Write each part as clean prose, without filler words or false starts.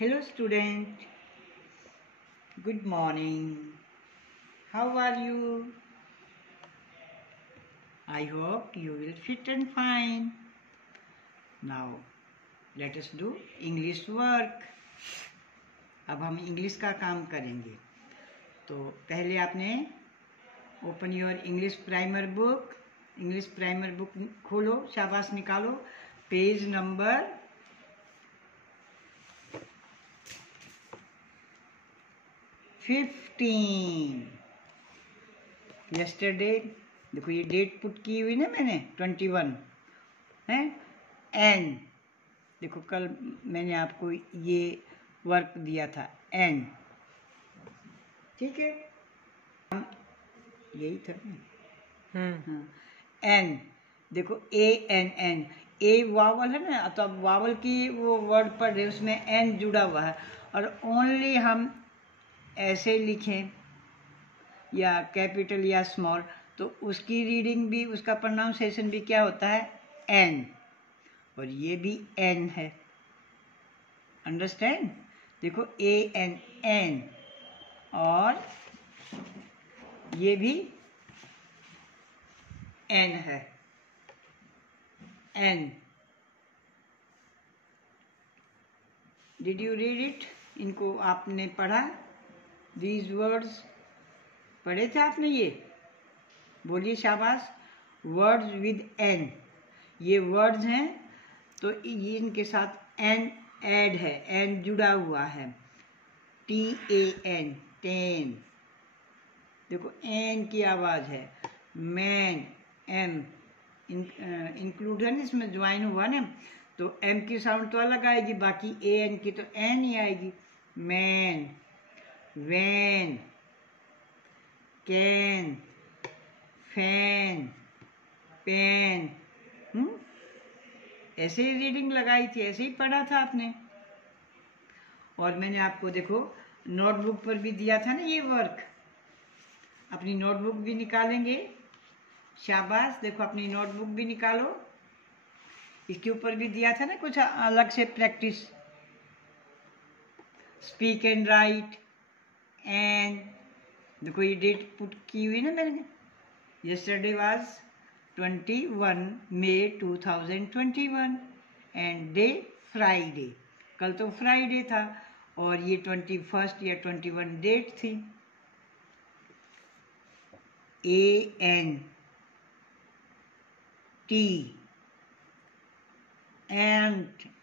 Hello student, good morning. How are you? I hope you will fit and fine. Now let us do English work. अब हम English का काम करेंगे। तो पहले आपने open your English primer book खोलो, शाबाश निकालो। Page number 15। यस्टरडे देखो ये डेट पुट की हुई ना मैंने 21 है। एन देखो कल मैंने आपको ये वर्क दिया था एन, ठीक है, यही था ना। एन देखो एन ए वावल है ना, तो अब वावल की वो वर्ड पढ़ रहे उसमें एन जुड़ा हुआ है, और ओनली हम ऐसे लिखें या कैपिटल या स्मॉल तो उसकी रीडिंग भी, उसका प्रोनाउंसिएशन भी क्या होता है एन, और ये भी एन है। अंडरस्टैंड? देखो एन, और ये भी एन है, N. Did you read it? इनको आपने पढ़ा? दीज वर्ड्स पढ़े थे आपने? ये बोलिए शाबाश। वर्ड्स विद एन, ये वर्ड्स हैं तो ये इनके साथ एन ऐड है, एन जुड़ा हुआ है। TAN, ten. देखो एन की आवाज है। मैन, एम इंक्लूड है ना, इसमें ज्वाइन हुआ ना, तो एम की साउंड तो अलग आएगी, बाकी एन की तो एन ही आएगी। Man, van, can, fan, pen. ऐसे ही रीडिंग लगाई थी, ऐसे ही पढ़ा था आपने। और मैंने आपको देखो नोटबुक पर भी दिया था ना ये वर्क। अपनी नोटबुक भी निकालेंगे, शाबाश। देखो अपनी नोटबुक भी निकालो, इसके ऊपर भी दिया था ना कुछ अलग से practice. Speak and write, and देखो ये डेट पुट की हुई ना मैंने। Yesterday was 21 May 2021 and day Friday. कल तो फ्राइडे था और ये 21 या 21 डेट थी। ANT,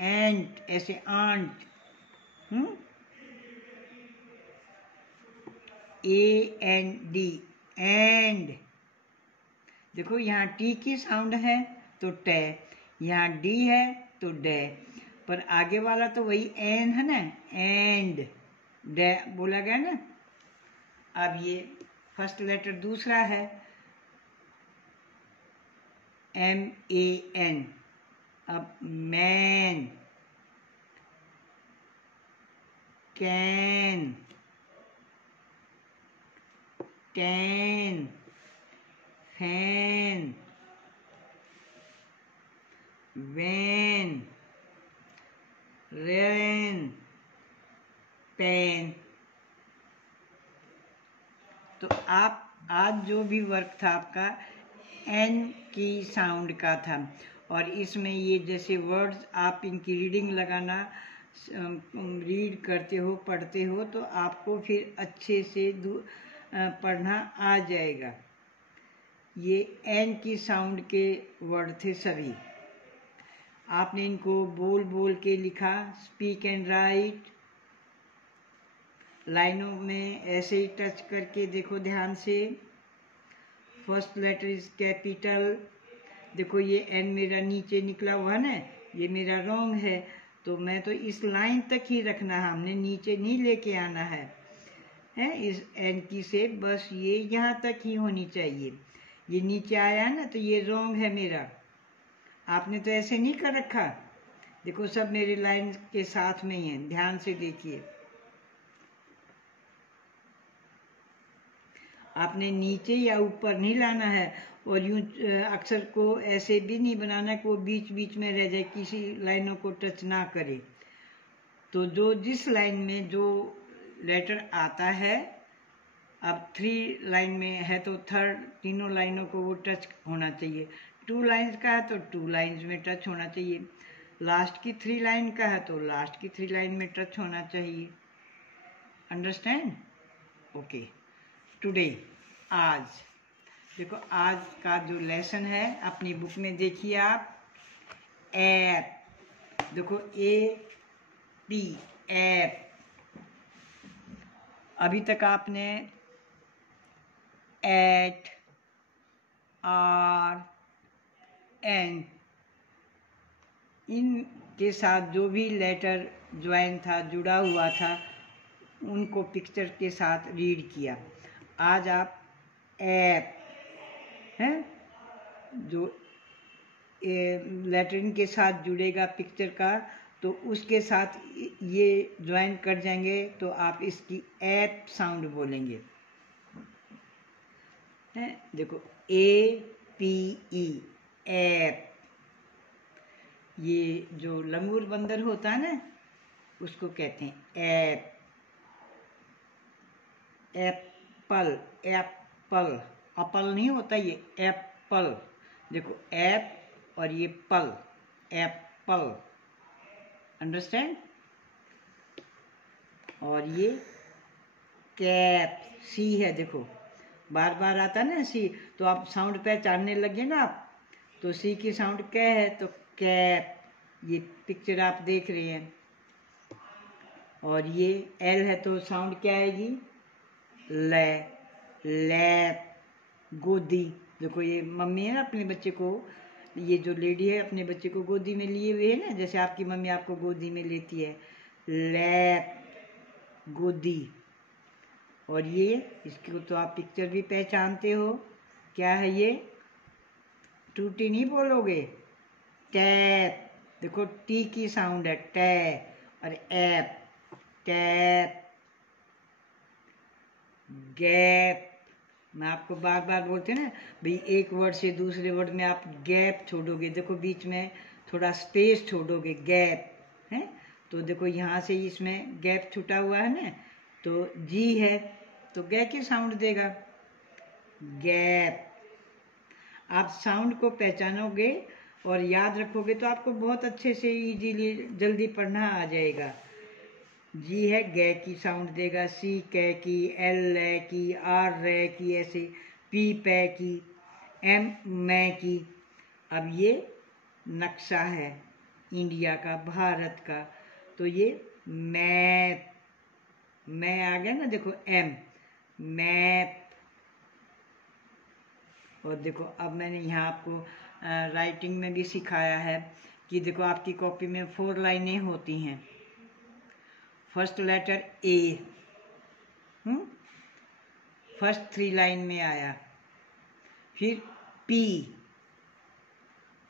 एंट ऐसे आंट। AND, and. देखो यहाँ टी की साउंड है तो टे, यहाँ डी है तो डे, पर आगे वाला तो वही एन है ना, एंड डे बोला गया ना। अब ये फर्स्ट लेटर दूसरा है MAN। अब man, can, ten, fan, van, rain, pen. तो आप आज जो भी वर्क था आपका एन की साउंड का था, और इसमें ये जैसे वर्ड्स आप इनकी रीडिंग लगाना, रीड करते हो, पढ़ते हो, तो आपको फिर अच्छे से पढ़ना आ जाएगा। ये एन की साउंड के वर्ड थे सभी। आपने इनको बोल बोल के लिखा। स्पीक एंड राइट, लाइनों में ऐसे ही टच करके देखो ध्यान से। First letter is capital. देखो ये एन मेरा नीचे निकला हुआ है ना, ये मेरा रॉन्ग है, तो मैं तो इस लाइन तक ही रखना है, हमने नीचे नहीं लेके आना है, इस एन की से बस ये यहाँ तक ही होनी चाहिए। ये नीचे आया है ना, तो ये रॉन्ग है मेरा। आपने तो ऐसे नहीं कर रखा। देखो सब मेरे लाइन के साथ में ही है, ध्यान से देखिए। आपने नीचे या ऊपर नहीं लाना है, और यूं अक्षर को ऐसे भी नहीं बनाना कि वो बीच बीच में रह जाए, किसी लाइनों को टच ना करे। तो जो जिस लाइन में जो लेटर आता है, अब 3 लाइन में है तो थर्ड तीनों लाइनों को वो टच होना चाहिए। 2 लाइन्स का है तो 2 लाइन्स में टच होना चाहिए। लास्ट की 3 लाइन का है तो लास्ट की 3 लाइन में टच होना चाहिए। अंडरस्टैंड? ओके। टुडे, आज देखो, आज का जो लेसन है अपनी बुक में देखिए आप। ऐप, देखो AP, ऐप। अभी तक आपने एट, आर, एन इनके साथ जो भी लेटर ज्वाइन था, जुड़ा हुआ था, उनको पिक्चर के साथ रीड किया। आज आप ऐप हैं, जो लेटरिन के साथ जुड़ेगा पिक्चर का, तो उसके साथ ये ज्वाइन कर जाएंगे तो आप इसकी ऐप साउंड बोलेंगे। हैं, देखो APE, ऐप। ये जो लंगूर बंदर होता है ना, उसको कहते हैं ऐप। एप्पल, एप्पल, अपल नहीं होता, ये एप्पल। देखो ऐप और ये पल, एप्पल। अंडरस्टैंड? और ये कैप, सी है, देखो बार बार आता ना सी, तो आप साउंड पहचानने लगे ना आप, तो सी की साउंड कै है तो कैप। ये पिक्चर आप देख रहे हैं। और ये एल है तो साउंड क्या आएगी? ले, लैप, गोदी। देखो ये मम्मी है ना अपने बच्चे को, ये जो लेडी है अपने बच्चे को गोदी में लिए हुए है ना, जैसे आपकी मम्मी आपको गोदी में लेती है। लैप, गोदी। और ये इसको तो आप पिक्चर भी पहचानते हो, क्या है ये? टूटी नहीं बोलोगे, टैप। देखो टी की साउंड है, टे। और ऐप, टैप। गैप, मैं आपको बार बार बोलते हैं ना भाई, एक वर्ड से दूसरे वर्ड में आप गैप छोड़ोगे, देखो बीच में थोड़ा स्पेस छोड़ोगे, गैप है। तो देखो यहाँ से इसमें गैप छूटा हुआ है ना, तो जी है तो गै की साउंड देगा, गैप। आप साउंड को पहचानोगे और याद रखोगे तो आपको बहुत अच्छे से इजीली जल्दी पढ़ना आ जाएगा। जी है, गे की साउंड देगा, सी कै की, एल लै की, आर रै की, ऐसे पी पै की, एम मैं की। अब ये नक्शा है इंडिया का, भारत का, तो ये मैप, मैं आ गया ना, देखो एम, मैप। और देखो अब मैंने यहाँ आपको राइटिंग में भी सिखाया है कि देखो आपकी कॉपी में 4 लाइनें होती हैं। First letter A, first 3 line में आया। फिर पी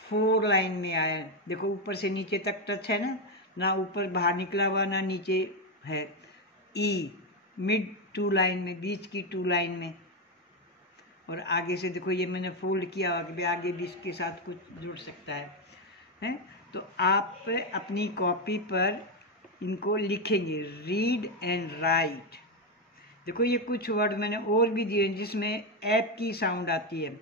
4 लाइन में आया। देखो ऊपर से नीचे तक टच है ना, ना ऊपर बाहर निकला हुआ ना नीचे है। ई मिड 2 लाइन में, बीच की 2 लाइन में। और आगे से देखो ये मैंने फोल्ड किया हुआ कि आगे भी इसके साथ कुछ जुड़ सकता है? तो आप अपनी कॉपी पर इनको लिखेंगे, रीड एंड राइट। देखो ये कुछ वर्ड मैंने और भी दिए जिसमें ऐप की साउंड आती है।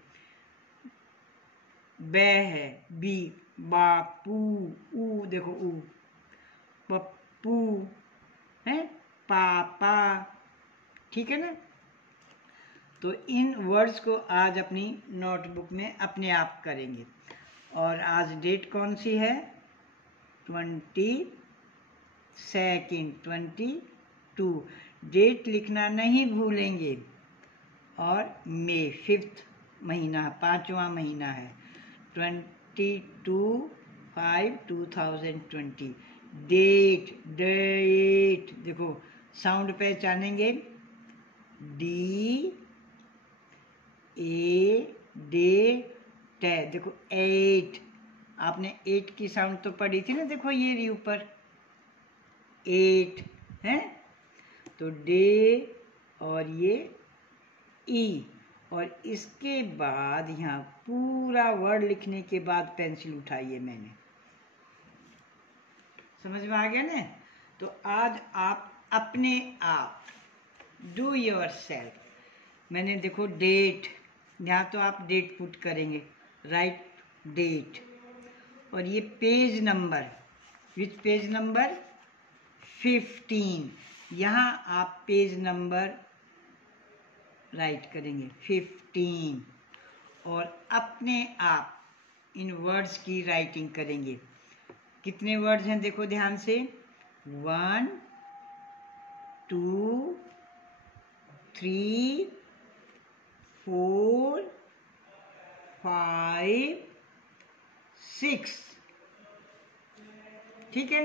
बै है, बी, बापू, ऊ, देखो ऊ, पप्पू है, पापा। ठीक है ना? तो इन वर्ड्स को आज अपनी नोटबुक में अपने आप करेंगे। और आज डेट कौन सी है? 22 22। डेट लिखना नहीं भूलेंगे। और मई 5th महीना, 5वां महीना है, 22/5/2020। डेट, डेट, देखो साउंड पहचानेंगे, डी ए, डे, टे। देखो 8, आपने 8 की साउंड तो पढ़ी थी ना, देखो ये रही ऊपर 8 है, तो डे और ये ई। और इसके बाद यहाँ पूरा वर्ड लिखने के बाद पेंसिल उठाइए, मैंने समझ में आ गया ना? तो आज आप अपने आप डू योर सेल्फ। मैंने देखो डेट, यहाँ तो आप डेट पुट करेंगे, राइट डेट। और ये पेज नंबर, विच पेज नंबर 15, यहाँ आप पेज नंबर राइट करेंगे 15। और अपने आप इन वर्ड्स की राइटिंग करेंगे। कितने वर्ड्स हैं देखो ध्यान से, 1 2 3 4 5 6। ठीक है,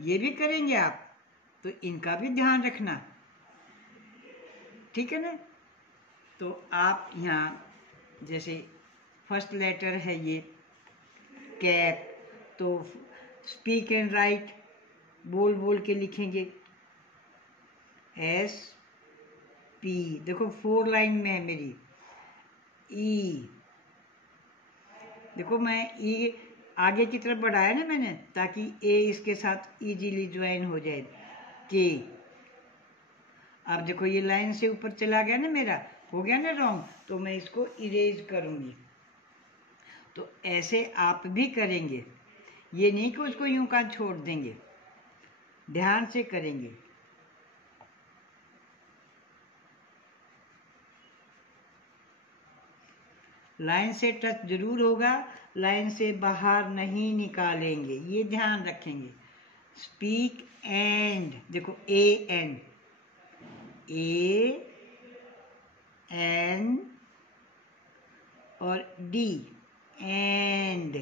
ये भी करेंगे आप, तो इनका भी ध्यान रखना, ठीक है ना। तो आप यहाँ जैसे फर्स्ट लेटर है ये कैप, तो स्पीक एंड राइट बोल बोल के लिखेंगे एस पी। देखो 4 लाइन में है मेरी। ई, देखो मैं ई आगे की तरफ बढ़ाया ना मैंने, ताकि ए इसके साथ इजीली ज्वाइन हो जाए। के, अब देखो ये लाइन से ऊपर चला गया ना, मेरा हो गया ना रॉन्ग, तो मैं इसको इरेज करूंगी। तो ऐसे आप भी करेंगे, ये नहीं कि उसको यूं का छोड़ देंगे, ध्यान से करेंगे। लाइन से टच जरूर होगा, लाइन से बाहर नहीं निकालेंगे, ये ध्यान रखेंगे। स्पीक एंड, देखो ए एन, ए एन और डी एंड।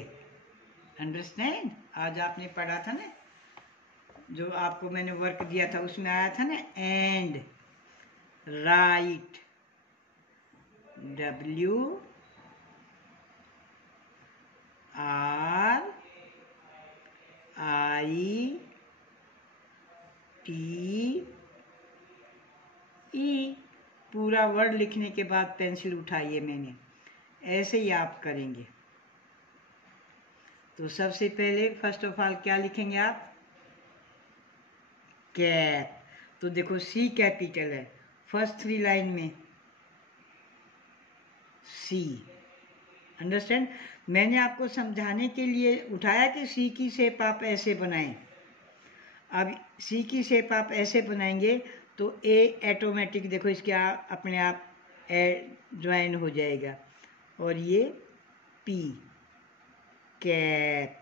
अंडरस्टैंड? आज आपने पढ़ा था ना, जो आपको मैंने वर्क दिया था उसमें आया था ना and. Right, W R I T E। पूरा वर्ड लिखने के बाद पेंसिल उठाइए मैंने, ऐसे ही आप करेंगे। तो सबसे पहले फर्स्ट ऑफ ऑल क्या लिखेंगे आप? कैप। तो देखो सी कैपिटल है फर्स्ट 3 लाइन में, सी। अंडरस्टैंड? मैंने आपको समझाने के लिए उठाया कि सी की शेप आप ऐसे बनाएं। अब सी की शेप आप ऐसे बनाएंगे तो ए ऑटोमेटिक देखो इसके अपने आप ज्वाइन हो जाएगा, और ये पी, कैप।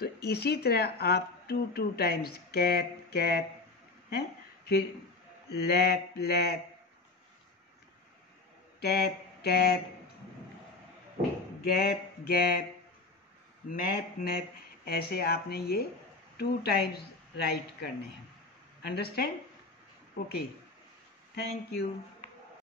तो इसी तरह आप 2 टाइम्स कैप कैप हैं, फिर lap lap, tap tap, gap gap, map map, ऐसे आपने ये 2 टाइम्स राइट करने हैं। अंडरस्टैंड? Okay, thank you.